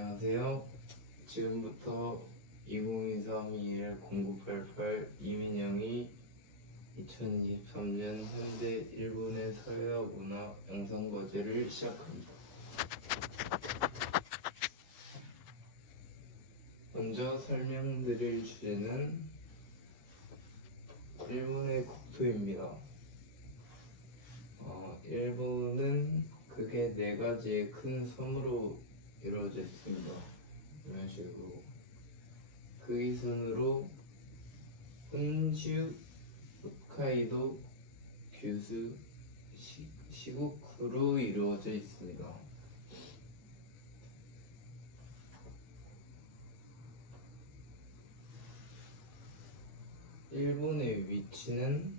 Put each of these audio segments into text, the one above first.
안녕하세요. 지금부터 2023-21-0988 이민영이 2023년 현재 일본의 사회와 문화 영상 과제를 시작합니다. 먼저 설명드릴 주제는 일본의 국토입니다. 일본은 크게 4가지의 큰 섬으로 이루어져 있습니다. 이런 식으로 그 순으로 혼슈, 홋카이도, 규슈, 시고쿠로 이루어져 있습니다. 일본의 위치는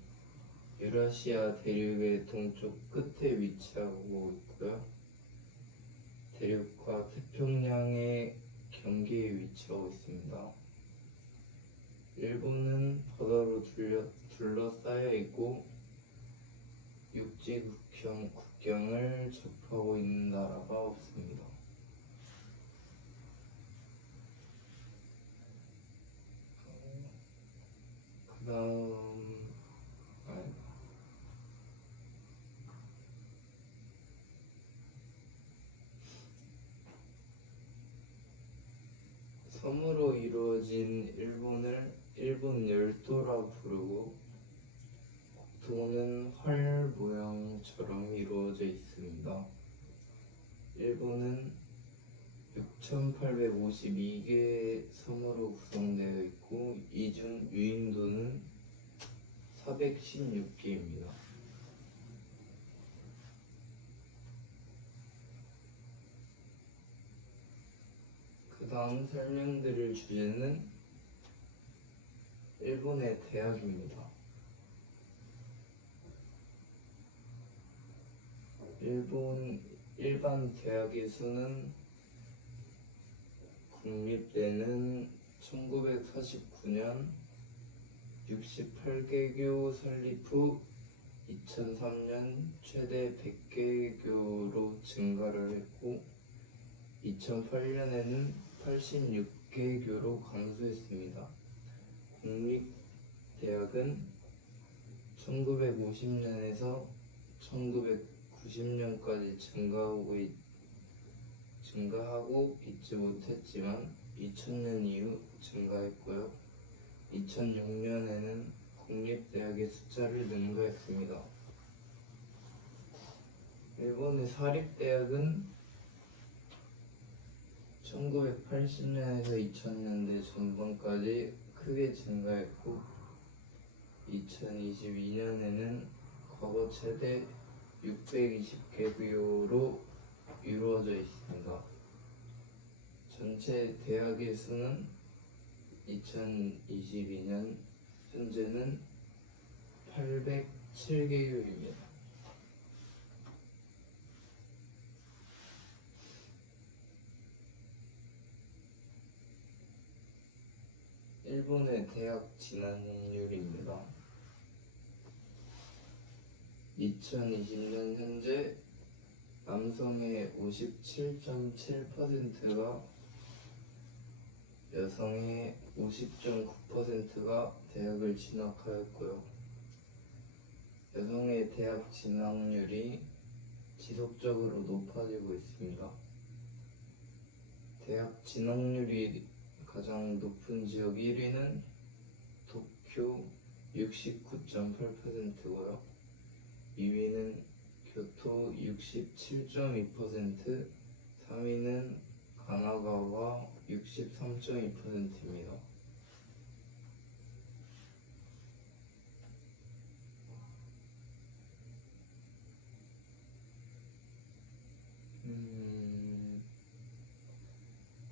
유라시아 대륙의 동쪽 끝에 위치하고 있고요. 대륙과 태평양의 경계에 위치하고 있습니다. 일본은 바다로 둘러싸여 있고 육지 국경을 접하고 있는 나라가 없습니다. 그 다음 섬으로 이루어진 일본을 일본 열도라 부르고 국토는 활 모양처럼 이루어져 있습니다. 일본은 6,852개의 섬으로 구성되어 있고 이 중 유인도는 416개입니다. 그 다음 설명드릴 주제는 일본의 대학입니다. 일본 일반 대학의 수는 국립대는 1949년 68개교 설립 후 2003년 최대 100개교로 증가를 했고 2008년에는 86개교로 감소했습니다. 국립대학은 1950년에서 1990년까지 증가하고 있지 못했지만 2000년 이후 증가했고요. 2006년에는 국립대학의 숫자를 능가했습니다. 일본의 사립대학은 1980년에서 2000년대 전반까지 크게 증가했고 2022년에는 과거 최대 620개교로 이루어져 있습니다. 전체 대학의 수는 2022년 현재는 807개교입니다. 일본의 대학 진학률입니다. 2020년 현재 남성의 57.7%가 여성의 50.9%가 대학을 진학하였고요. 여성의 대학 진학률이 지속적으로 높아지고 있습니다. 대학 진학률이 가장 높은 지역 1위는 도쿄 69.8%고요. 2위는 교토 67.2%, 3위는 가나가와 63.2%입니다.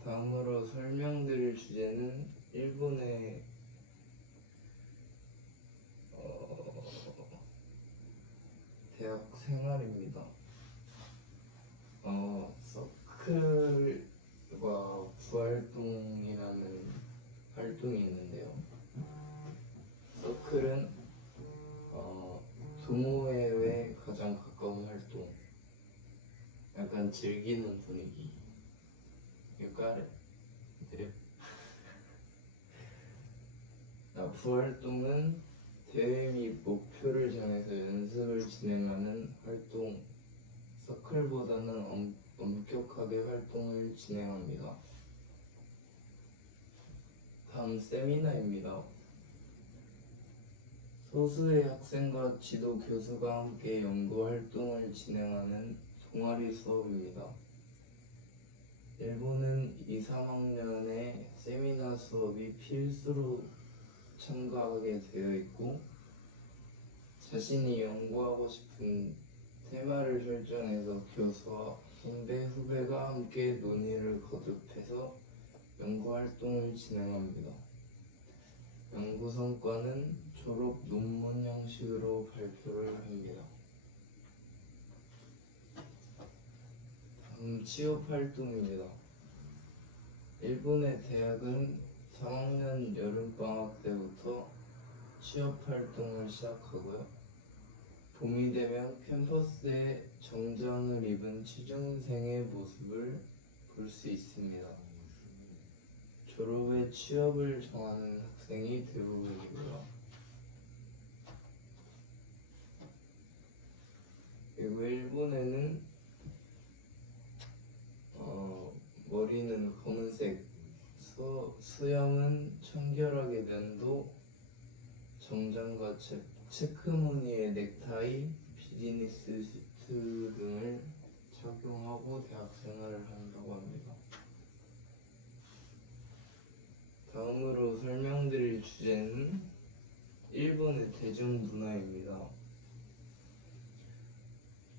다음으로 설명드릴 주제는 일본의 대학 생활입니다. 서클과 부활동이라는 활동이 있는데요. 서클은 동호회에 가장 가까운 활동, 약간 즐기는 분위기. You got it. 네. 납부 활동은 대회 및 목표를 정해서 연습을 진행하는 활동, 서클보다는 엄격하게 활동을 진행합니다. 다음 세미나입니다. 소수의 학생과 지도 교수가 함께 연구 활동을 진행하는 동아리 수업입니다. 일본은 2, 3학년에 세미나 수업이 필수로 참가하게 되어 있고 자신이 연구하고 싶은 테마를 설정해서 교수와 선배, 후배가 함께 논의를 거듭해서 연구 활동을 진행합니다. 연구 성과는 졸업 논문 형식으로 발표를 합니다. 다음 취업 활동입니다. 일본의 대학은 3학년 여름방학 때부터 취업 활동을 시작하고요. 봄이 되면 캠퍼스에 정장을 입은 취준생의 모습을 볼 수 있습니다. 졸업 후 취업을 정하는 학생이 대부분이고요. 그리고 일본에는 머리는 검은색, 수염은 청결하게 면도, 정장과 체크무늬의 넥타이, 비즈니스 수트 등을 착용하고 대학 생활을 한다고 합니다. 다음으로 설명드릴 주제는 일본의 대중문화입니다.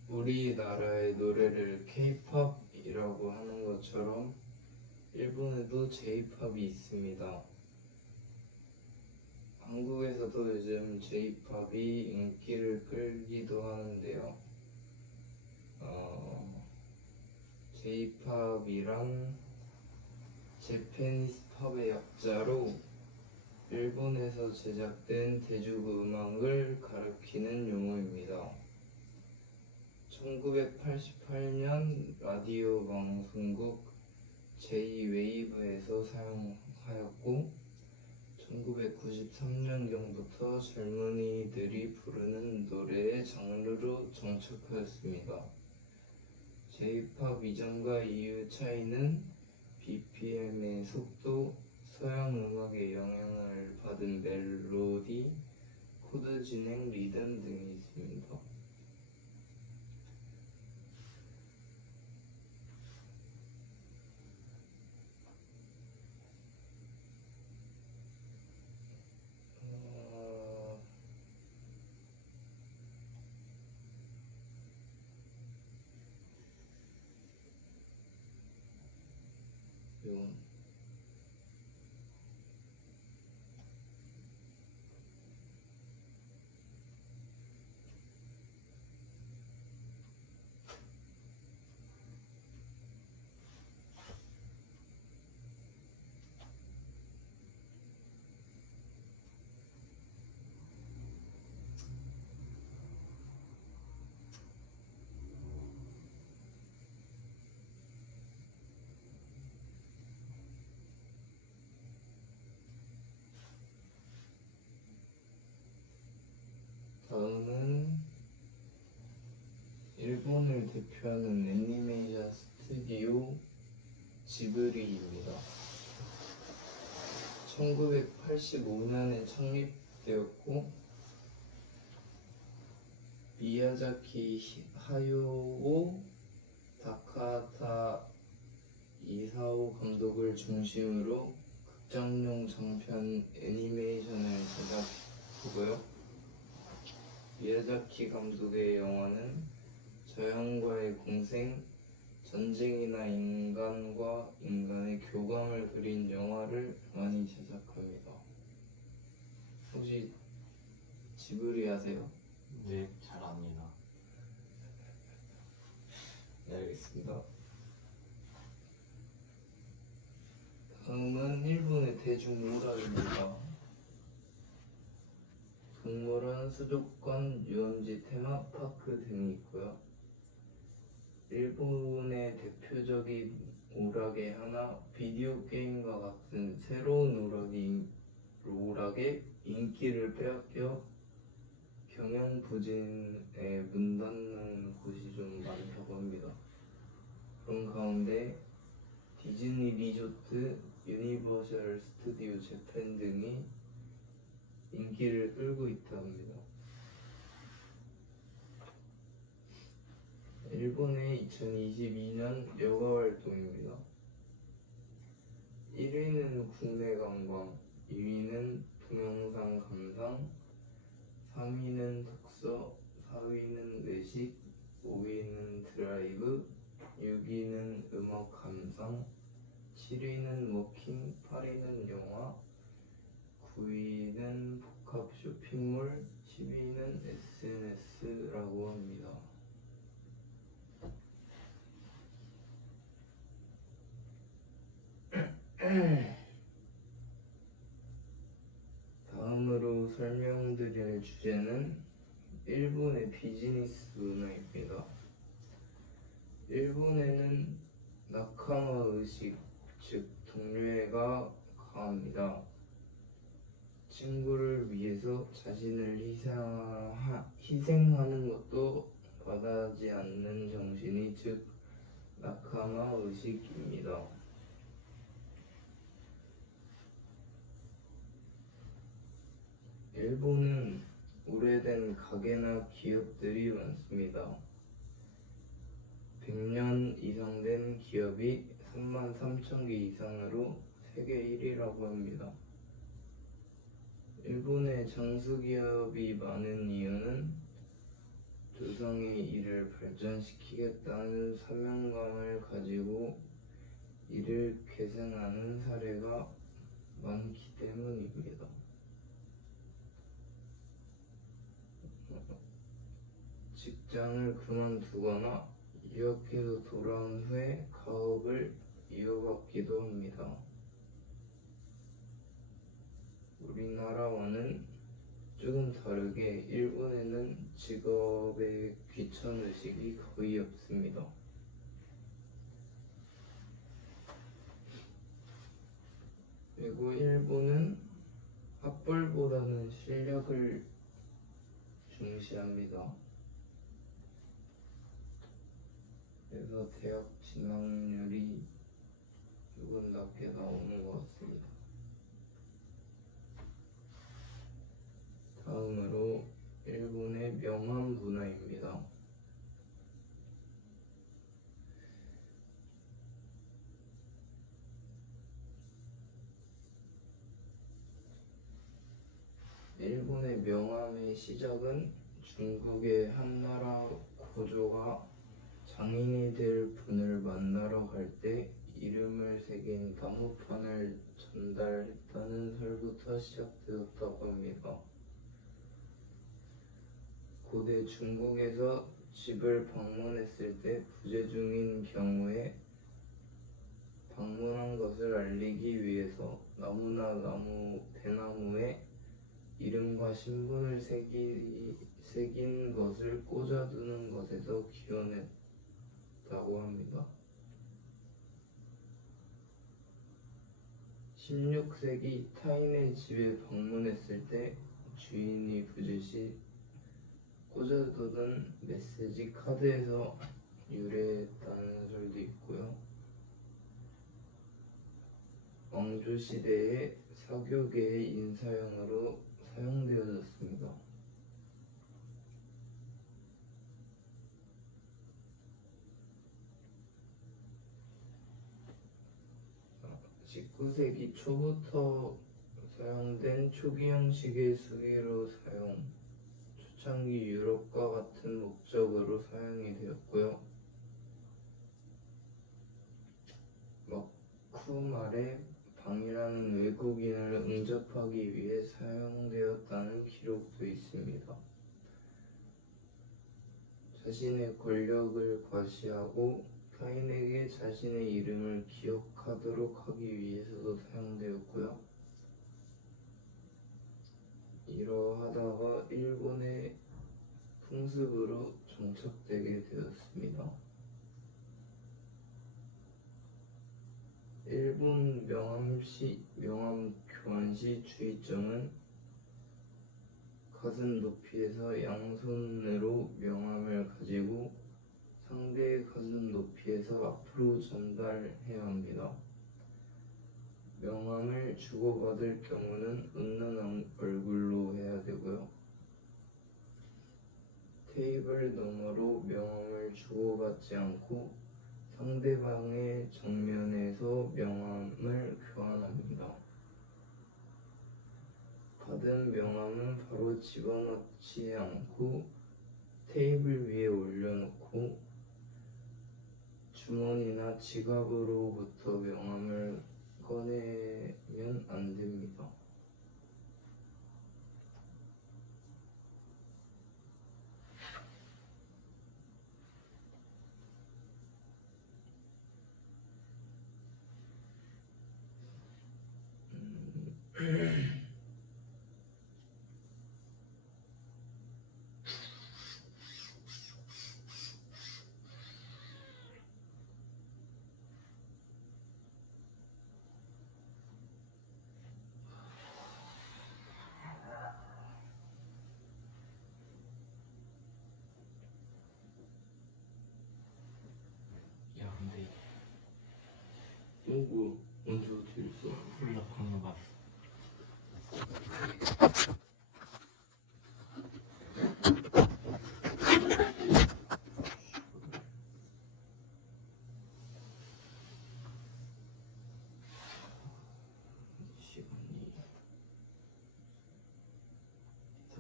우리나라의 노래를 K-POP이라고 하는 것처럼 일본에도 J-POP이 있습니다. 한국에서도 요즘 J-POP이 인기를 끌기도 하는데요. J-POP이란 재패니스 팝의 약자로 일본에서 제작된 대중음악을 가리키는 용어입니다. 1988년 라디오 방송국 J-웨이브에서 사용하였고 1993년경부터 젊은이들이 부르는 노래의 장르로 정착하였습니다. J-POP 이전과 이후 차이는 BPM의 속도, 서양 음악의 영향을 받은 멜로디, 코드 진행, 리듬 등이 있습니다. 다음은 일본을 대표하는 애니메이션 스튜디오 지브리입니다. 1985년에 창립되었고 미야자키 하야오, 다카타 이사오 감독을 중심으로 극장용 장편 애니메이션을 제작하고요. 미야자키 감독의 영화는 자연과의 공생, 전쟁이나 인간과 인간의 교감을 그린 영화를 많이 제작합니다. 혹시 지브리 아세요? 네, 잘 압니다. 네, 알겠습니다. 다음은 일본의 대중문화입니다. 동물원, 수족관, 유원지, 테마파크 등이 있고요. 일본의 대표적인 오락의 하나, 비디오 게임과 같은 새로운 오락의 인기를 빼앗겨 경영부진에 문 닫는 곳이 좀 많다고 합니다. 그런 가운데 디즈니 리조트, 유니버셜 스튜디오 재팬 등이 인기를 끌고 있다 합니다. 일본의 2022년 여가 활동입니다. 1위는 국내 관광, 2위는 동영상 감상, 3위는 독서, 4위는 외식, 5위는 드라이브, 6위는 음악 감상, 7위는 워킹, 8위는 영화, 9위는 복합 쇼핑몰, 10위는 SNS라고 합니다. 다음으로 설명드릴 주제는 일본의 비즈니스 문화입니다. 일본에는 나카마 의식, 즉 동료애가 강합니다. 친구를 위해서 자신을 희생하는 것도 바라지 않는 정신이 즉 나카마 의식입니다. 일본은 오래된 가게나 기업들이 많습니다. 100년 이상 된 기업이 33,000개 이상으로 세계 1위라고 합니다. 일본의 장수기업이 많은 이유는 조상의 일을 발전시키겠다는 사명감을 가지고 이를 계승하는 사례가 많기 때문입니다. 직장을 그만두거나 유학해서 돌아온 후에 가업을 이어받기도 합니다. 우리나라와는 조금 다르게 일본에는 직업의 귀천의식이 거의 없습니다. 그리고 일본은 학벌보다는 실력을 중시합니다. 그래서 대학 진학률이 조금 낮게 나오는 것 같습니다. 다음으로 일본의 명함 문화입니다. 일본의 명함의 시작은 중국의 한나라 고조가 장인이 될 분을 만나러 갈 때 이름을 새긴 나무판을 전달했다는 설부터 시작되었다고 합니다. 고대 중국에서 집을 방문했을 때 부재 중인 경우에 방문한 것을 알리기 위해서 나무나 대나무에 이름과 신분을 새긴 것을 꽂아두는 것에서 기원했다고 합니다. 16세기 타인의 집에 방문했을 때 주인이 부재 시 꽂아두던 메시지 카드에서 유래했다는 설도 있고요. 왕조 시대의 사교계의 인사형으로 사용되어졌습니다. (19세기) 초부터 사용된 초기 형식의 수기로 사용, 초창기 유럽과 같은 목적으로 사용이 되었고요. 막후 말에 방이라는 외국인을 응접하기 위해 사용되었다는 기록도 있습니다. 자신의 권력을 과시하고 타인에게 자신의 이름을 기억하도록 하기 위해서도 사용되었고요. 이러하다가 일본의 풍습으로 정착되게 되었습니다. 일본 명함 교환시 주의점은 가슴 높이에서 양손으로 명함을 가지고 상대의 가슴 높이에서 앞으로 전달해야 합니다. 명함을 주고받을 경우는 웃는 얼굴로 해야 되고요. 테이블 너머로 명함을 주고받지 않고 상대방의 정면에서 명함을 교환합니다. 받은 명함은 바로 집어넣지 않고 테이블 위에 올려놓고 주머니나 지갑으로부터 명함을 꺼내면 안 됩니다. 야 근데 뭐야? 언제 어떻게 했어? 몰라 방금 봤어. 시간이 이따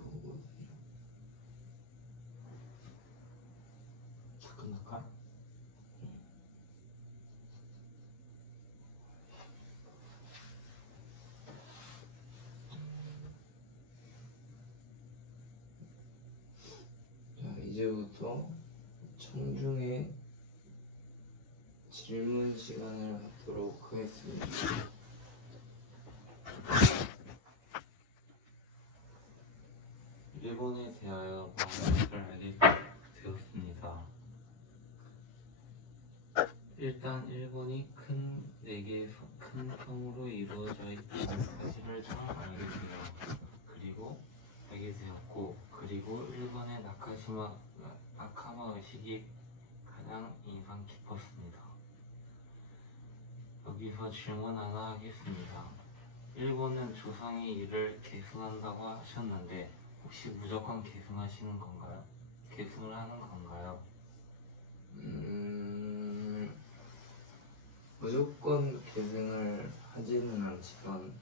오거든요. 자 끝날까? 자, 이제부터 청중의 질문 시간을 갖도록 하겠습니다. 일본에 대하여 많은 것을 알게 되었습니다. 일단 일본이 큰 4개의 큰 섬으로 이루어져 있다는 사실을 잘 알게 되어 알게 되었고 그리고 일본의 나카마 의식이 가장 인상 깊었습니다. 여기서 질문 하나 하겠습니다. 일본은 조상이 이를 계승한다고 하셨는데 혹시 무조건 계승하시는 건가요? 계승을 하는 건가요? 무조건 계승을 하지는 않지만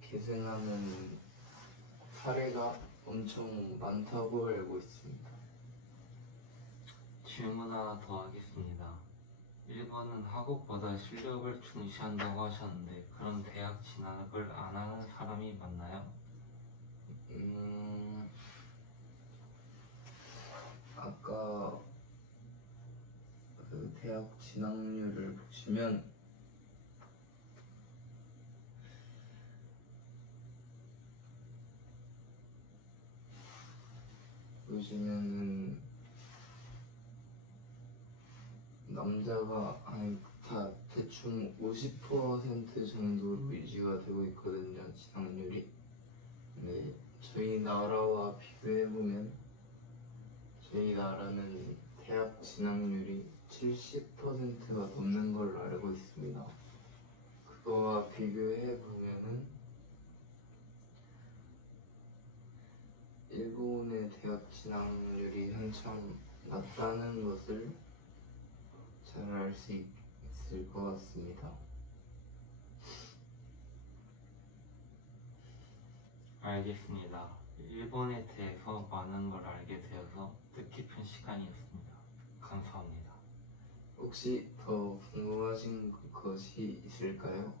계승하는 사례가 엄청 많다고 알고 있습니다. 질문 하나 더 하겠습니다. 일본은 학업보다 실력을 중시한다고 하셨는데 그럼 대학 진학을 안 하는 사람이 맞나요? 아까 그 대학 진학률을 보시면은 남자가 다 대충 50% 정도로 유지가 되고 있거든요, 진학률이. 근데 저희 나라와 비교해보면 저희 나라는 대학 진학률이 70%가 넘는 걸로 알고 있습니다. 그거와 비교해보면은 일본의 대학 진학률이 한참 낮다는 것을 잘 알 수 있을 것 같습니다. 알겠습니다. 일본에 대해서 많은 걸 알게 되어서 뜻깊은 시간이었습니다. 감사합니다. 혹시 더 궁금하신 것이 있을까요?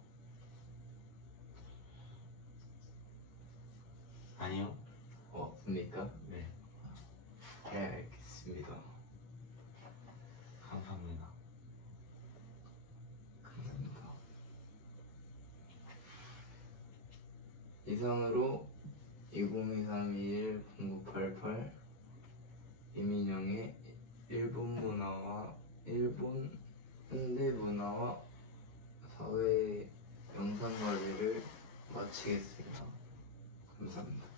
아니요? 없습니까? 네. 네, 알겠습니다. 감사합니다. 감사합니다. 이상으로 2023-21-0988 이민영의 일본 현대 문화와 마치겠습니다. 감사합니다.